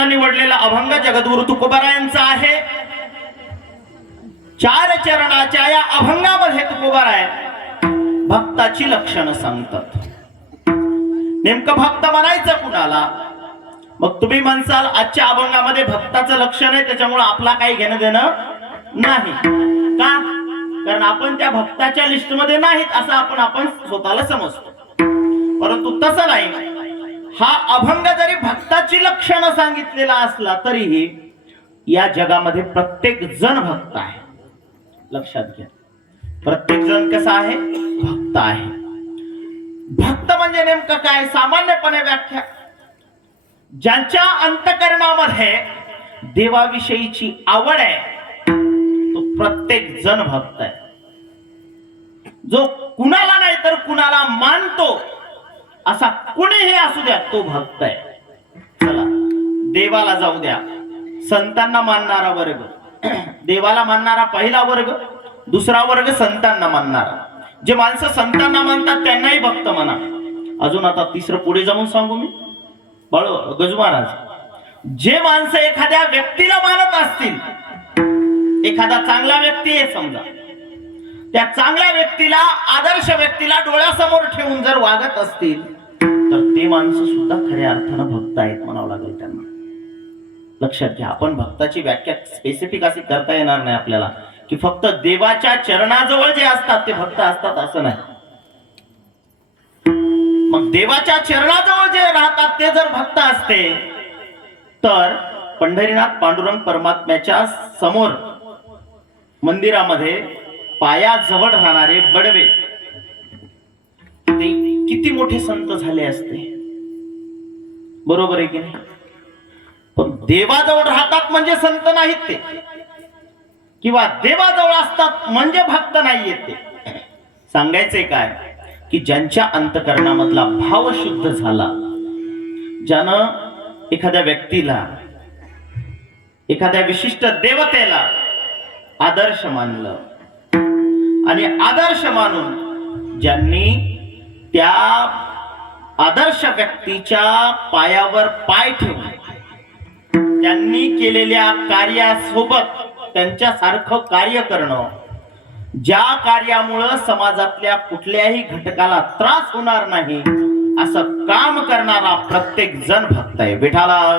निवडलेला अभंग जगद्गुरु तुकोबारायांचा आहे। चार चरणाच्या या अभंगामध्ये तुकोबाराय भक्ताची लक्षणं सांगतात। नेमकं भक्त म्हणायचं कुणाला? मग तुम्ही म्हणसाल आजच्या अभंगामध्ये भक्ताचं लक्षण आहे, त्याच्यामुळे आपला काही घेणं देणं नाही का? कारण आपण त्या भक्ताच्या लिस्टमध्ये नाहीत असं आपण स्वतःला समजतो, परंतु तसं नाही। हा अभंग जरी भक्ताची लक्षणं सांगितलेला असला तरीही या जगामध्ये प्रत्येक जण भक्त आहे। लक्षात घ्या, प्रत्येक जण कसा आहे? भक्त आहे। भक्त म्हणजे नेमकं काय? सामान्यपणे व्याख्या, ज्यांच्या अंतःकरणामध्ये देवाविषयीची आवड आहे तो प्रत्येक जण भक्त आहे। जो कुणाला नाही तर कुणाला मानतो असा कुणीही असू द्या तो भक्त आहे। चला देवाला जाऊ द्या, संतांना मानणारा वर्ग, देवाला मानणारा पहिला वर्ग, दुसरा वर्ग संतांना मानणारा। जे माणसं संतांना मानतात त्यांनाही भक्त म्हणा। अजून आता तिसरं पुढे जाऊन सांगू मी, गजू महाराज, जे माणसं एखाद्या व्यक्तीला मानत असतील, एखादा चांगला व्यक्ती आहे समजा, त्या चांगल्या व्यक्तीला, आदर्श व्यक्तीला डोळ्यासमोर ठेवून जर वागत असतील तर ते माणसं सुद्धा खऱ्या अर्थानं भक्त आहेत म्हणावं लागेल त्यांना। लक्षात घ्या, आपण भक्ताची व्याख्या स्पेसिफिक अशी करता येणार नाही आपल्याला की फक्त देवाच्या चरणाजवळ जे असतात ते भक्त असतात असं नाही। मग देवाच्या चरणाजवळ जे राहतात ते जर भक्त असते तर पंढरीनाथ पांडुरंग परमात्म्याच्या समोर मंदिरामध्ये पायाजवळ राहणारे बडवे ते किती मोठे संत झाले असते, बरोबर आहे की नाही? पण देवाजवळ राहतात म्हणजे संत नाहीत ते, किंवा देवाजवळ असतात म्हणजे भक्त नाहीयेत ते। सांगायचंय काय की ज्यांच्या अंतःकरणामधला भाव शुद्ध झाला, ज्यानं एखाद्या व्यक्तीला, एखाद्या विशिष्ट देवतेला आदर्श मानलं आणि आदर्श मानून ज्यांनी त्या आदर्श व्यक्तीच्या पायावर पाय ठेवून त्यांनी केलेल्या कार्यासोबत त्यांच्यासारखं कार्य करणं, ज्या कार्यामुळे समाजातल्या कुठल्याही घटकाला त्रास होणार नाही असं काम करणारा प्रत्येक जण भक्त आहे। विठाला